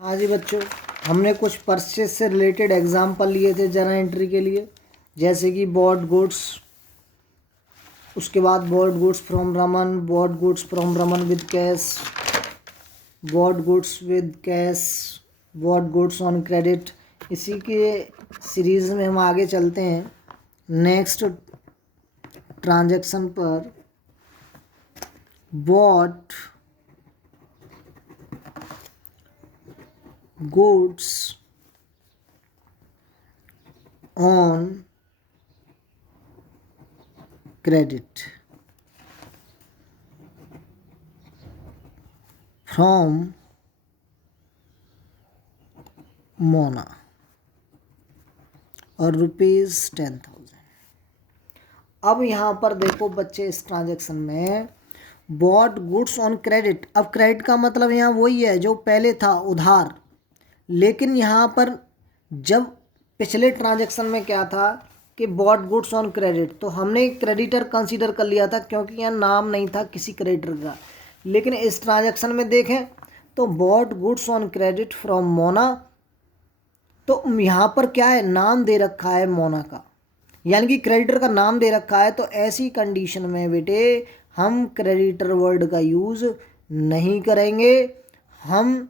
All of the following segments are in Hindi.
हाँ जी बच्चों, हमने कुछ परचेज से रिलेटेड एग्जाम्पल लिए थे जर्नल एंट्री के लिए, जैसे कि बॉट गुड्स, उसके बाद bought goods from Raman, bought goods from Raman with cash, bought goods with cash, bought goods on credit. इसी के सीरीज़ में हम आगे चलते हैं नेक्स्ट ट्रांजैक्शन पर। Bought goods on credit from Mona और ₹10,000। अब यहाँ पर देखो बच्चे, इस ट्रांजैक्शन में बॉट गुड्स ऑन क्रेडिट। अब क्रेडिट का मतलब यहाँ वही है जो पहले था, उधार। लेकिन यहाँ पर जब पिछले ट्रांजैक्शन में क्या था कि बॉट गुड्स ऑन क्रेडिट, तो हमने क्रेडिटर कंसीडर कर लिया था क्योंकि यहाँ नाम नहीं था किसी क्रेडिटर का। लेकिन इस ट्रांजैक्शन में देखें तो bought goods on credit from Mona, तो यहाँ पर क्या है, नाम दे रखा है मोना का, यानी कि क्रेडिटर का नाम दे रखा है। तो ऐसी कंडीशन में बेटे हम क्रेडिटर वर्ड का यूज़ नहीं करेंगे, हम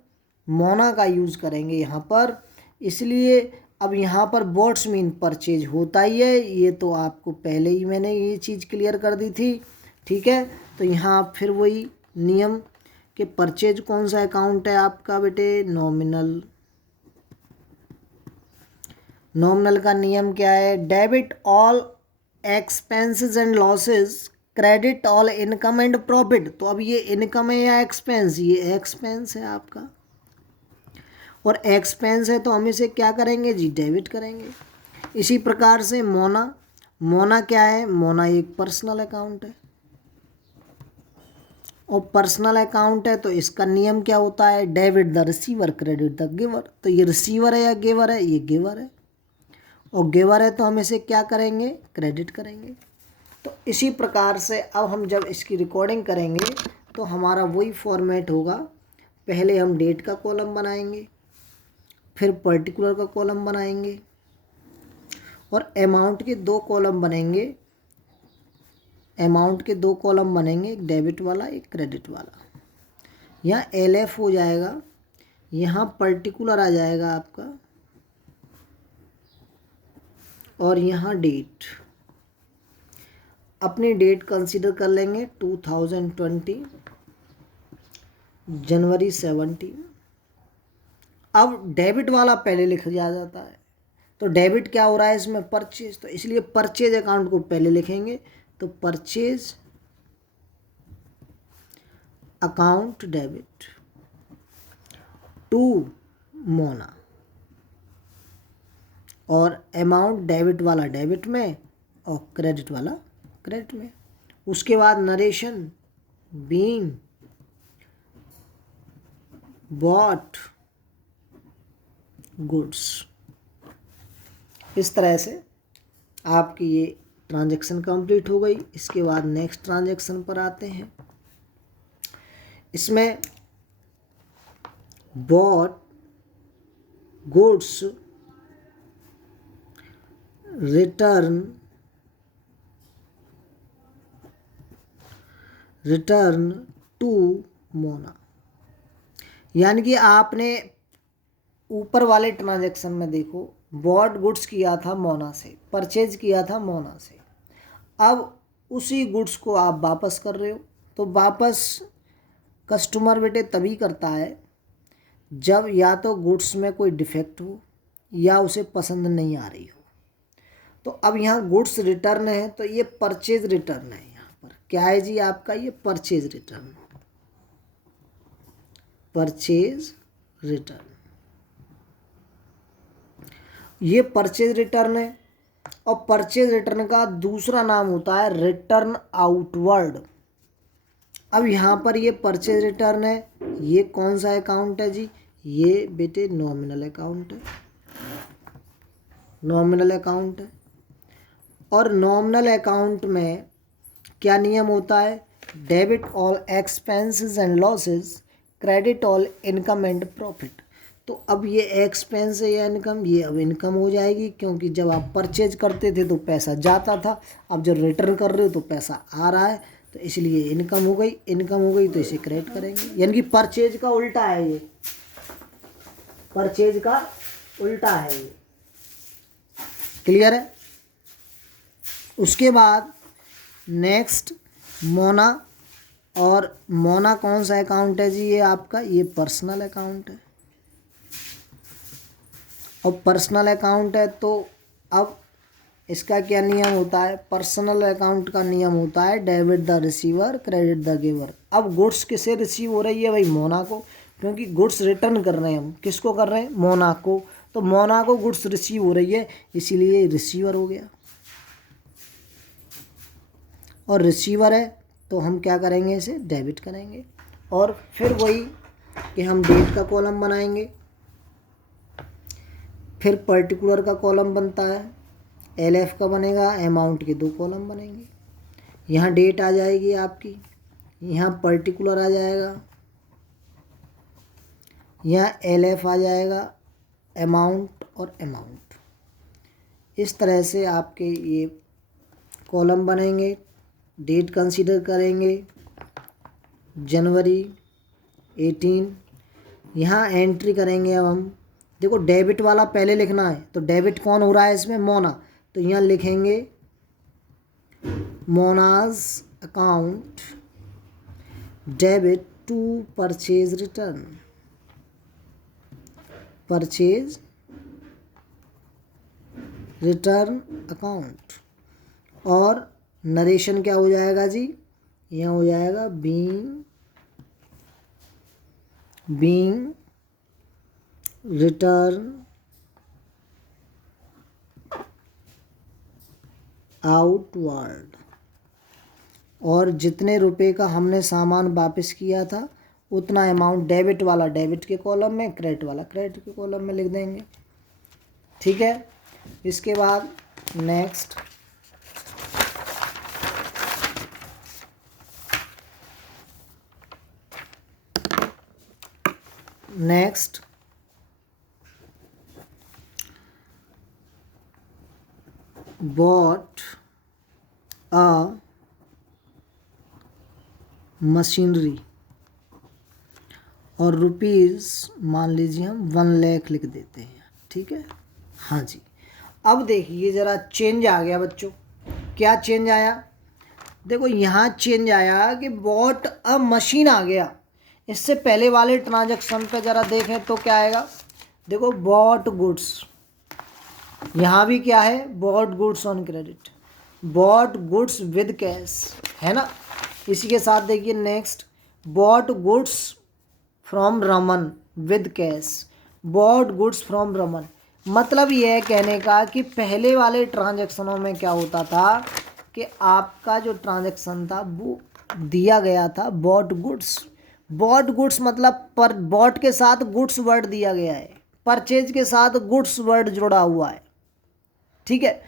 मोना का यूज़ करेंगे यहाँ पर। इसलिए अब यहाँ पर बॉट्स मीन परचेज होता ही है, ये तो आपको पहले ही मैंने ये चीज़ क्लियर कर दी थी, ठीक है। तो यहाँ फिर वही नियम कि परचेज कौन सा अकाउंट है आपका बेटे, नॉमिनल। नॉमिनल का नियम क्या है, debit all expenses and losses, credit all income and profit. तो अब ये इनकम है या एक्सपेंस, ये एक्सपेंस है आपका, और एक्सपेंस है तो हम इसे क्या करेंगे जी, डेबिट करेंगे। इसी प्रकार से मोना, मोना क्या है, मोना एक पर्सनल अकाउंट है, और पर्सनल अकाउंट है तो इसका नियम क्या होता है, debit the receiver credit the giver. तो ये रिसीवर है या गिवर है, ये गिवर है, और गिवर है तो हम इसे क्या करेंगे, क्रेडिट करेंगे। तो इसी प्रकार से अब हम जब इसकी रिकॉर्डिंग करेंगे तो हमारा वही फॉर्मेट होगा। पहले हम डेट का कॉलम बनाएंगे, फिर पर्टिकुलर का कॉलम बनाएंगे, और अमाउंट के दो कॉलम बनेंगे। अमाउंट के दो कॉलम बनेंगे, एक डेबिट वाला एक क्रेडिट वाला। यहाँ LF हो जाएगा, यहाँ पर्टिकुलर आ जाएगा आपका, और यहाँ डेट। अपनी डेट कंसीडर कर लेंगे 2020 जनवरी 17। अब डेबिट वाला पहले लिख दिया जाता है, तो डेबिट क्या हो रहा है इसमें, परचेज, तो इसलिए परचेज अकाउंट को पहले लिखेंगे। तो purchase account debit to Mona, और अमाउंट डेबिट वाला डेबिट में और क्रेडिट वाला क्रेडिट में। उसके बाद नरेशन, बीइंग बॉट गुड्स। इस तरह से आपकी ये ट्रांजैक्शन कंप्लीट हो गई। इसके बाद नेक्स्ट ट्रांजैक्शन पर आते हैं। इसमें bought goods return to Mona, यानी कि आपने ऊपर वाले ट्रांजैक्शन में देखो, बॉट गुड्स किया था मोना से, परचेज किया था मोना से। अब उसी गुड्स को आप वापस कर रहे हो, तो वापस कस्टमर बेटे तभी करता है जब या तो गुड्स में कोई डिफेक्ट हो या उसे पसंद नहीं आ रही हो। तो अब यहाँ गुड्स रिटर्न है, तो ये परचेज रिटर्न है। यहाँ पर क्या है जी आपका, ये परचेज रिटर्न, परचेज रिटर्न, ये परचेज रिटर्न है। और परचेज रिटर्न का दूसरा नाम होता है रिटर्न आउटवर्ड। अब यहाँ पर ये परचेज रिटर्न है, ये कौन सा अकाउंट है जी, ये बेटे नॉमिनल अकाउंट है, नॉमिनल अकाउंट है। और नॉमिनल अकाउंट में क्या नियम होता है, debit all expenses and losses, credit all income and profit. तो अब ये एक्सपेंस है या इनकम, ये अब इनकम हो जाएगी, क्योंकि जब आप परचेज करते थे तो पैसा जाता था, अब जब रिटर्न कर रहे हो तो पैसा आ रहा है, तो इसलिए इनकम हो गई। इनकम हो गई तो इसे क्रेडिट करेंगे, यानी कि परचेज का उल्टा है ये, परचेज का उल्टा है ये। क्लियर है? उसके बाद नेक्स्ट मोना, और मोना कौन सा अकाउंट है जी? ये आपका ये पर्सनल अकाउंट है, और पर्सनल अकाउंट है तो अब इसका क्या नियम होता है? पर्सनल अकाउंट का नियम होता है debit the receiver credit the giver. अब गुड्स किसे रिसीव हो रही है भाई? मोना को, क्योंकि गुड्स रिटर्न कर रहे हैं हम। किसको कर रहे हैं? मोना को। तो मोना को गुड्स रिसीव हो रही है, इसीलिए रिसीवर हो गया। और रिसीवर है तो हम क्या करेंगे? इसे डेबिट करेंगे। और फिर वही कि हम डेट का कॉलम बनाएंगे, फिर पर्टिकुलर का कॉलम बनता है, LF का बनेगा, अमाउंट के 2 कॉलम बनेंगे। यहाँ डेट आ जाएगी आपकी, यहाँ पर्टिकुलर आ जाएगा, यहाँ LF आ जाएगा, अमाउंट और अमाउंट। इस तरह से आपके ये कॉलम बनेंगे। डेट कंसीडर करेंगे जनवरी 18, यहाँ एंट्री करेंगे। अब हम देखो डेबिट वाला पहले लिखना है, तो डेबिट कौन हो रहा है इसमें? मोना। तो यहाँ लिखेंगे Mona's account debit to purchase return, purchase return account. और नरेशन क्या हो जाएगा जी? यहाँ हो जाएगा बीइंग रिटर्न आउटवर्ड। और जितने रुपए का हमने सामान वापस किया था उतना अमाउंट डेबिट वाला डेबिट के कॉलम में, क्रेडिट वाला क्रेडिट के कॉलम में लिख देंगे। ठीक है? इसके बाद नेक्स्ट bought a मशीनरी, और रुपीज़ मान लीजिए हम 1 लाख लिख देते हैं। ठीक है? हाँ जी। अब देखिए ज़रा चेंज आ गया बच्चों। क्या चेंज आया? देखो यहाँ चेंज आया कि बॉट अ मशीन आ गया। इससे पहले वाले ट्रांजैक्शन पे ज़रा देखें तो क्या आएगा? देखो बॉट गुड्स, यहाँ भी क्या है? Bought goods on credit, bought goods with cash, है ना? इसी के साथ देखिए next bought goods from Raman with cash, bought goods from Raman. मतलब ये है कहने का कि पहले वाले ट्रांजैक्शनों में क्या होता था कि आपका जो ट्रांजैक्शन था वो दिया गया था बॉट गुड्स। बॉट गुड्स मतलब पर बॉट के साथ गुड्स वर्ड दिया गया है, परचेज के साथ गुड्स वर्ड जुड़ा हुआ है। ठीक है?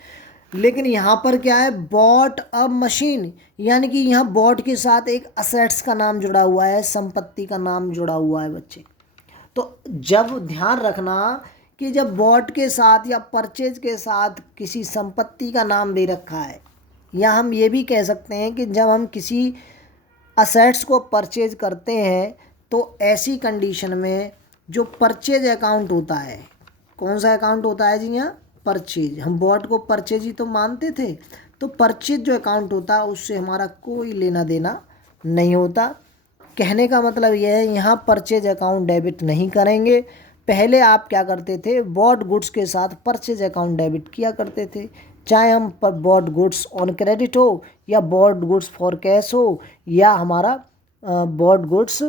लेकिन यहाँ पर क्या है? बॉट अ मशीन, यानी कि यहाँ बॉट के साथ एक असेट्स का नाम जुड़ा हुआ है, संपत्ति का नाम जुड़ा हुआ है बच्चे। तो जब ध्यान रखना कि जब बॉट के साथ या परचेज के साथ किसी संपत्ति का नाम दे रखा है, या हम ये भी कह सकते हैं कि जब हम किसी असेट्स को परचेज करते हैं तो ऐसी कंडीशन में जो परचेज अकाउंट होता है, कौन सा अकाउंट होता है जी? यहाँ परचेज। हम बॉट को परचेज ही तो मानते थे, तो परचेज जो अकाउंट होता है उससे हमारा कोई लेना देना नहीं होता। कहने का मतलब यह है यहाँ परचेज अकाउंट डेबिट नहीं करेंगे। पहले आप क्या करते थे? बॉट गुड्स के साथ परचेज अकाउंट डेबिट किया करते थे, चाहे हम पर बॉट गुड्स ऑन क्रेडिट हो, या बॉट गुड्स फॉर कैश हो, या हमारा बॉट गुड्स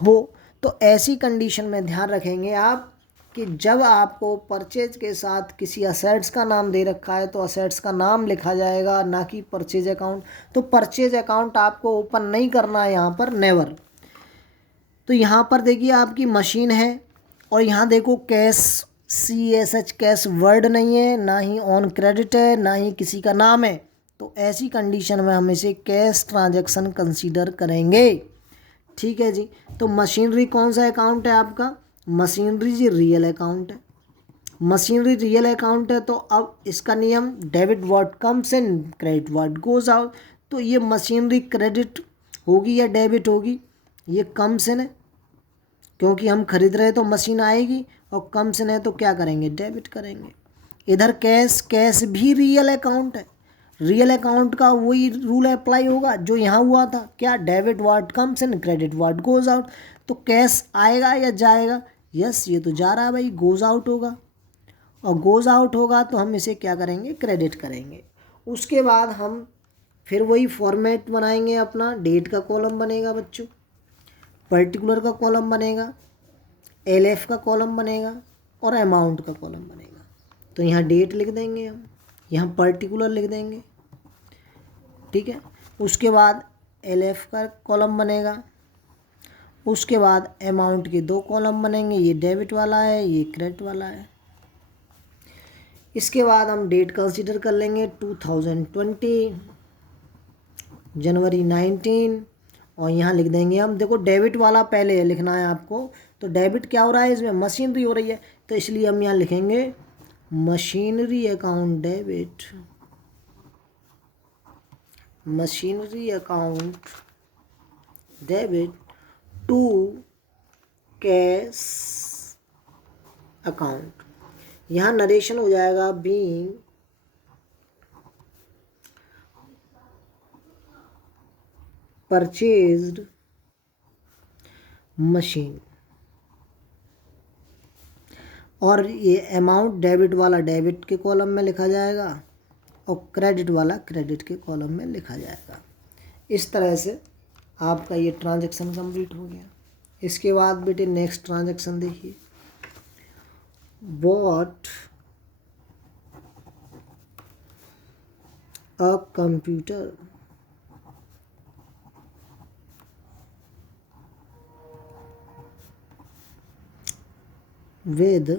हो। तो ऐसी कंडीशन में ध्यान रखेंगे आप कि जब आपको परचेज के साथ किसी असेट्स का नाम दे रखा है तो असेट्स का नाम लिखा जाएगा, ना कि परचेज अकाउंट। तो परचेज अकाउंट आपको ओपन नहीं करना है यहाँ पर, नेवर। तो यहाँ पर देखिए आपकी मशीन है, और यहाँ देखो कैश, CSH कैश वर्ड नहीं है, ना ही ऑन क्रेडिट है, ना ही किसी का नाम है। तो ऐसी कंडीशन में हम इसे कैश ट्रांजैक्शन कंसीडर करेंगे। ठीक है जी? तो मशीनरी कौन सा अकाउंट है आपका? मशीनरी जी रियल अकाउंट है, मशीनरी रियल अकाउंट है, तो अब इसका नियम debit what comes in credit what goes out. तो ये मशीनरी क्रेडिट होगी या डेबिट होगी? ये कम्स इन है, क्योंकि हम खरीद रहे तो मशीन आएगी, और कम्स इन है तो क्या करेंगे? डेबिट करेंगे। इधर कैश, कैश भी रियल अकाउंट है, रियल अकाउंट का वही रूल अप्लाई होगा जो यहाँ हुआ था, क्या? Debit what comes in credit what goes out. तो कैश आएगा या जाएगा? यस, ये तो जा रहा है भाई, गोज आउट होगा, और गोज आउट होगा तो हम इसे क्या करेंगे? क्रेडिट करेंगे। उसके बाद हम फिर वही फॉर्मेट बनाएंगे अपना, डेट का कॉलम बनेगा बच्चों, पर्टिकुलर का कॉलम बनेगा, एलएफ का कॉलम बनेगा, और अमाउंट का कॉलम बनेगा। तो यहाँ डेट लिख देंगे हम, यहाँ पर्टिकुलर लिख देंगे, ठीक है। उसके बाद एलएफ का कॉलम बनेगा, उसके बाद अमाउंट के 2 कॉलम बनेंगे, ये डेबिट वाला है, ये क्रेडिट वाला है। इसके बाद हम डेट कंसीडर कर लेंगे 2020 जनवरी 19, और यहाँ लिख देंगे हम, देखो डेबिट वाला पहले लिखना है आपको, तो डेबिट क्या हो रहा है इसमें? मशीनरी हो रही है, तो इसलिए हम यहाँ लिखेंगे machinery account debit, machinery account debit to cash account. यहाँ नरेशन हो जाएगा बीइंग परचेज्ड मशीन, और ये अमाउंट डेबिट वाला डेबिट के कॉलम में लिखा जाएगा, और क्रेडिट वाला क्रेडिट के कॉलम में लिखा जाएगा। इस तरह से आपका ये ट्रांजैक्शन कंप्लीट हो गया। इसके बाद बेटे नेक्स्ट ट्रांजैक्शन देखिए, bought a computer with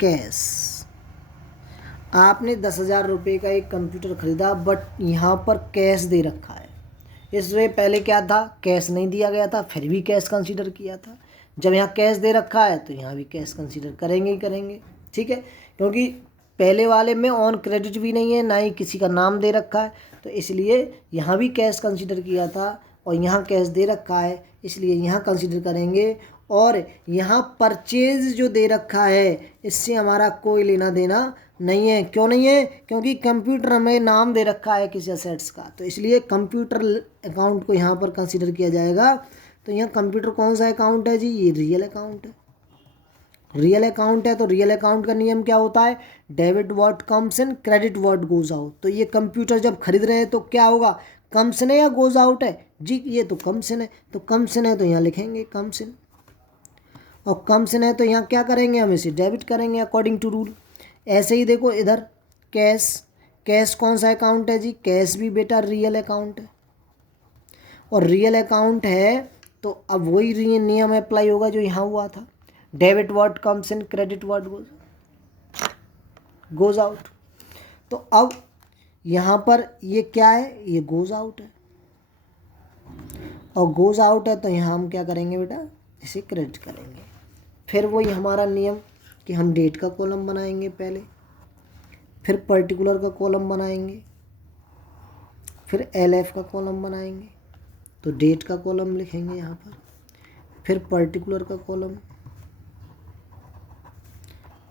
cash. आपने 10,000 रुपये का एक कंप्यूटर ख़रीदा, बट यहाँ पर कैश दे रखा है। इससे पहले क्या था? कैश नहीं दिया गया था, फिर भी कैश कंसीडर किया था। जब यहाँ कैश दे रखा है तो यहाँ भी कैश कंसीडर करेंगे ही करेंगे, ठीक है। क्योंकि पहले वाले में ऑन क्रेडिट भी नहीं है, ना ही किसी का नाम दे रखा है, तो इसलिए यहाँ भी कैश कंसीडर किया था, और यहाँ कैश दे रखा है इसलिए यहाँ कंसीडर करेंगे। और यहाँ परचेज जो दे रखा है इससे हमारा कोई लेना देना नहीं है। क्यों नहीं है? क्योंकि कंप्यूटर हमें नाम दे रखा है किसी असेट्स का, तो इसलिए कंप्यूटर अकाउंट को यहाँ पर कंसीडर किया जाएगा। तो यहाँ कंप्यूटर कौन सा अकाउंट है जी? ये रियल अकाउंट है। रियल अकाउंट है तो रियल अकाउंट का नियम क्या होता है? Debit what comes in credit what goes out. तो ये कंप्यूटर जब खरीद रहे हैं तो क्या होगा? कम्स इन है या गोज आउट है जी? ये तो कम्स इन है, तो कम्स इन है तो यहाँ लिखेंगे कम्स इन, और कम्स इन है तो यहाँ क्या करेंगे? हम इसे डेबिट करेंगे अकॉर्डिंग टू रूल। ऐसे ही देखो इधर कैश, कैश कौन सा अकाउंट है जी? कैश भी बेटा रियल अकाउंट है, और रियल अकाउंट है तो अब वही नियम अप्लाई होगा जो यहाँ हुआ था, debit what comes in credit what goes out. तो अब यहाँ पर ये क्या है? ये गोज आउट है, और गोज आउट है तो यहाँ हम क्या करेंगे बेटा? इसे क्रेडिट करेंगे। फिर वही हमारा नियम कि हम डेट का कॉलम बनाएंगे पहले, फिर पर्टिकुलर का कॉलम बनाएंगे, फिर एलएफ का कॉलम बनाएंगे, तो डेट का कॉलम लिखेंगे यहाँ पर, फिर पर्टिकुलर का कॉलम,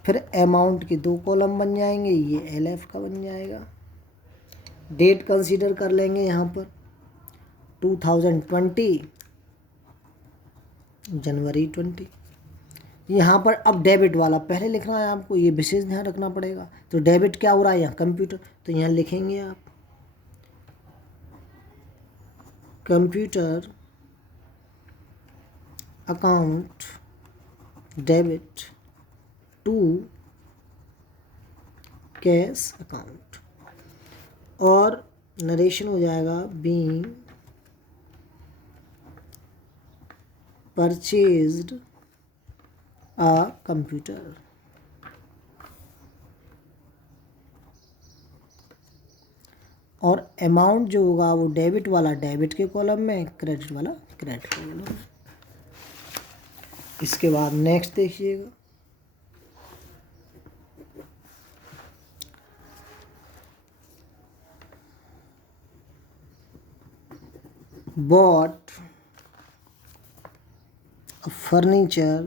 फिर अमाउंट के 2 कॉलम बन जाएंगे, ये एलएफ का बन जाएगा। डेट कंसीडर कर लेंगे यहाँ पर 2020 जनवरी 20। यहाँ पर अब डेबिट वाला पहले लिखना है आपको, ये विशेष ध्यान रखना पड़ेगा। तो डेबिट क्या हो रहा है यहाँ? कंप्यूटर, तो यहाँ लिखेंगे आप computer account debit to cash account, और नरेशन हो जाएगा बीइंग परचेज्ड अ कंप्यूटर। और अमाउंट जो होगा वो डेबिट वाला डेबिट के कॉलम में, क्रेडिट वाला क्रेडिट के कॉलम में। इसके बाद नेक्स्ट देखिएगा, bought a furniture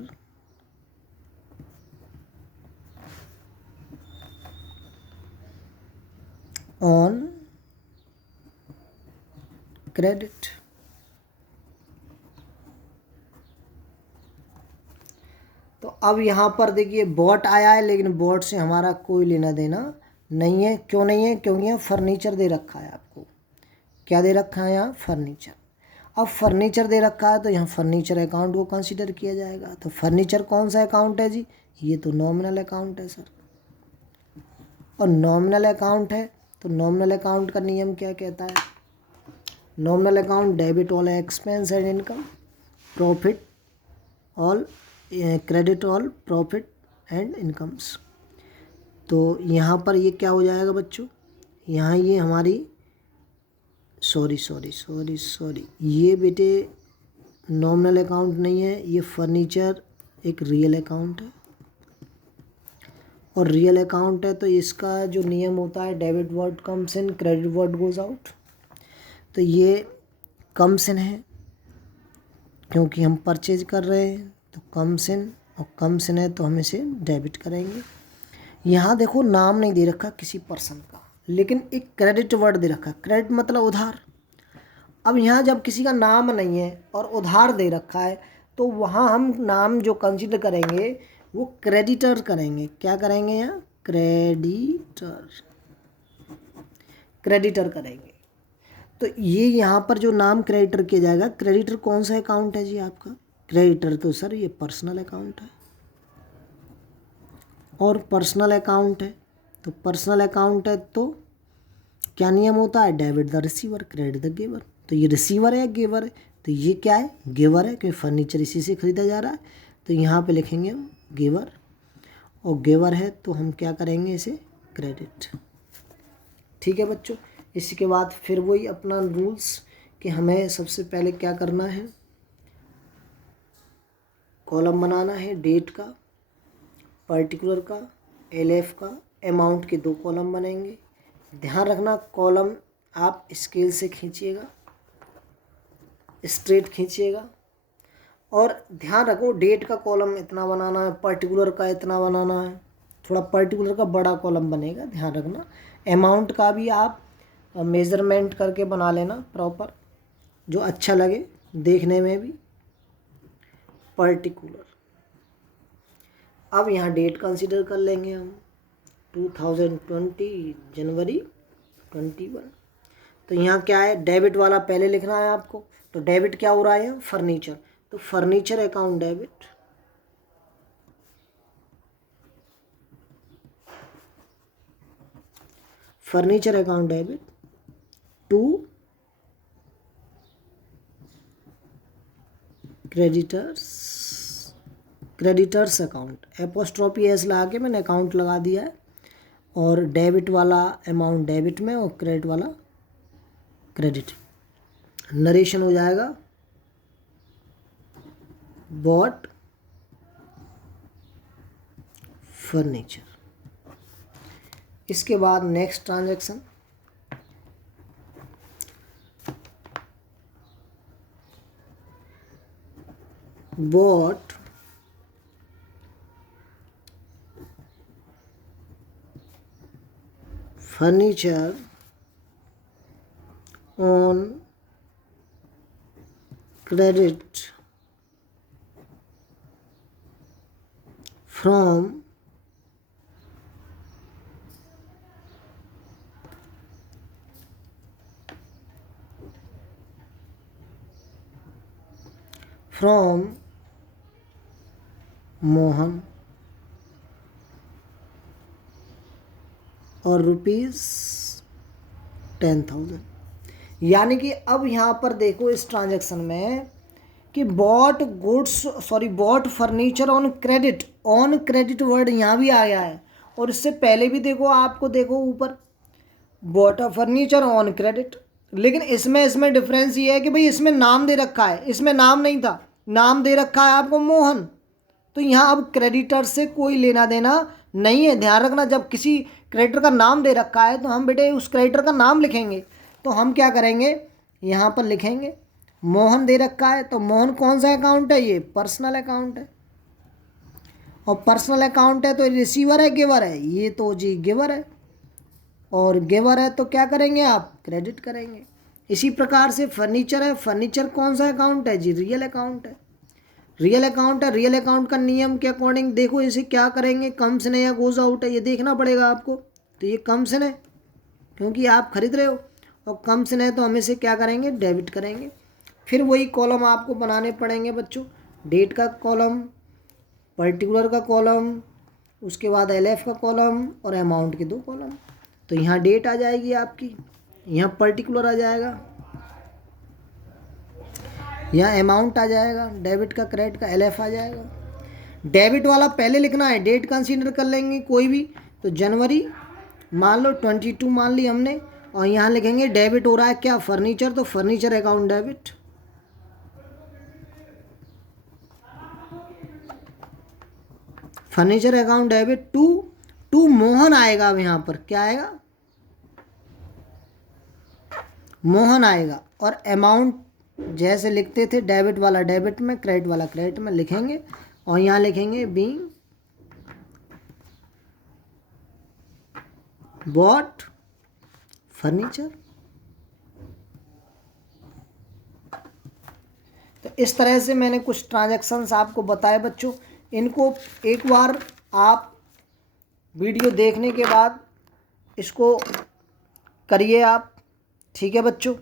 on credit। तो अब यहाँ पर देखिए बॉट आया है, लेकिन बॉट से हमारा कोई लेना देना नहीं है। क्यों नहीं है? क्योंकि यहाँ फर्नीचर दे रखा है आपको। क्या दे रखा है? यहाँ फर्नीचर। अब फर्नीचर दे रखा है तो यहाँ फर्नीचर अकाउंट को कंसीडर किया जाएगा। तो फर्नीचर कौन सा अकाउंट है जी? ये तो नॉमिनल अकाउंट है सर। और नॉमिनल अकाउंट है तो नॉमिनल अकाउंट का नियम क्या कहता है? Nominal account debit all expense and income, profit all, credit all profit and incomes. तो यहाँ पर ये क्या हो जाएगा बच्चों? यहाँ ये हमारी सॉरी ये बेटे नॉमिनल अकाउंट नहीं है, ये फर्नीचर एक रियल अकाउंट है। और रियल अकाउंट है तो इसका जो नियम होता है, debit word comes in, credit word goes out. तो ये कम्स इन है क्योंकि हम परचेज कर रहे हैं, तो कम्स इन, और कम्स इन है तो हम इसे डेबिट करेंगे। यहाँ देखो नाम नहीं दे रखा किसी पर्सन का, लेकिन एक क्रेडिट वर्ड दे रखा। क्रेडिट मतलब उधार। अब यहाँ जब किसी का नाम नहीं है और उधार दे रखा है तो वहाँ हम नाम जो कंसीडर करेंगे वो क्रेडिटर करेंगे। क्या करेंगे? यहाँ क्रेडिटर करेंगे। तो ये यहाँ पर जो नाम क्रेडिटर किया जाएगा, क्रेडिटर कौन सा अकाउंट है जी आपका? क्रेडिटर तो सर ये पर्सनल अकाउंट है। और पर्सनल अकाउंट है तो पर्सनल अकाउंट है तो क्या नियम होता है? Debit the receiver, credit the giver. तो ये रिसीवर है, गिवर है, तो ये क्या है? गिवर है, क्योंकि फर्नीचर इसी से ख़रीदा जा रहा है। तो यहाँ पे लिखेंगे गिवर, और गिवर है तो हम क्या करेंगे? इसे क्रेडिट। ठीक है बच्चों। इसके बाद फिर वही अपना रूल्स कि हमें सबसे पहले क्या करना है, कॉलम बनाना है डेट का, पर्टिकुलर का, एलएफ का, अमाउंट के 2 कॉलम बनेंगे। ध्यान रखना कॉलम आप स्केल से खींचिएगा, स्ट्रेट खींचिएगा। और ध्यान रखो डेट का कॉलम इतना बनाना है, पर्टिकुलर का इतना बनाना है। थोड़ा पर्टिकुलर का बड़ा कॉलम बनेगा, ध्यान रखना। अमाउंट का भी आप मेज़रमेंट करके बना लेना प्रॉपर, जो अच्छा लगे देखने में भी। पर्टिकुलर। अब यहाँ डेट कंसीडर कर लेंगे हम 2020 जनवरी 21। तो यहाँ क्या है? डेबिट वाला पहले लिखना है आपको। तो डेबिट क्या हो रहा है? फर्नीचर, तो furniture account debit, furniture account debit to creditors account. Apostrophe S लगा के मैंने अकाउंट लगा दिया है। और डेबिट वाला अमाउंट डेबिट में और क्रेडिट वाला क्रेडिट। नरेशन हो जाएगा बॉट फर्नीचर। इसके बाद next transaction, bought furniture on credit from Mohan और ₹10,000। यानी कि अब यहाँ पर देखो इस ट्रांजैक्शन में कि bought furniture on credit word यहाँ भी आया है। और इससे पहले भी देखो ऊपर बॉट फर्नीचर ऑन क्रेडिट। लेकिन इसमें डिफरेंस ये है कि भाई इसमें नाम दे रखा है, इसमें नाम नहीं था। नाम दे रखा है आपको मोहन, तो यहाँ अब क्रेडिटर से कोई लेना देना नहीं है। ध्यान रखना, जब किसी क्रेडिटर का नाम दे रखा है तो हम बेटे उस क्रेडिटर का नाम लिखेंगे। तो हम क्या करेंगे, यहाँ पर लिखेंगे मोहन दे रखा है, तो मोहन कौन सा अकाउंट है, ये पर्सनल अकाउंट है। और पर्सनल अकाउंट है तो रिसीवर है गिवर है, ये तो जी गिवर है। और गिवर है तो क्या करेंगे आप, क्रेडिट करेंगे। इसी प्रकार से फर्नीचर है, फर्नीचर कौन सा अकाउंट है जी, रियल अकाउंट है। रियल अकाउंट है, रियल अकाउंट का नियम के अकॉर्डिंग देखो इसे क्या करेंगे, कम्स ने या गोज आउट है, ये देखना पड़ेगा आपको। तो ये कम्स ने, क्योंकि आप खरीद रहे हो, और कम्स ने तो हम इसे क्या करेंगे, डेबिट करेंगे। फिर वही कॉलम आपको बनाने पड़ेंगे बच्चों, डेट का कॉलम, पर्टिकुलर का कॉलम, उसके बाद एलएफ का कॉलम और अमाउंट के 2 कॉलम। तो यहाँ डेट आ जाएगी आपकी, यहाँ पर्टिकुलर आ जाएगा, यहाँ अमाउंट आ जाएगा, डेबिट का क्रेडिट का एलएफ आ जाएगा। डेबिट वाला पहले लिखना है, डेट कंसीडर कर लेंगे कोई भी, तो जनवरी मान लो 22 मान ली हमने, और यहाँ लिखेंगे डेबिट हो रहा है क्या, फर्नीचर, तो furniture account debit. Furniture account debit to Mohan आएगा। अब यहाँ पर क्या आएगा, मोहन आएगा। और अमाउंट जैसे लिखते थे, डेबिट वाला डेबिट में, क्रेडिट वाला क्रेडिट में लिखेंगे, और यहाँ लिखेंगे बीइंग बॉट फर्नीचर। तो इस तरह से मैंने कुछ ट्रांजैक्शंस आपको बताए बच्चों। इनको एक बार आप वीडियो देखने के बाद इसको करिए आप, ठीक है बच्चों।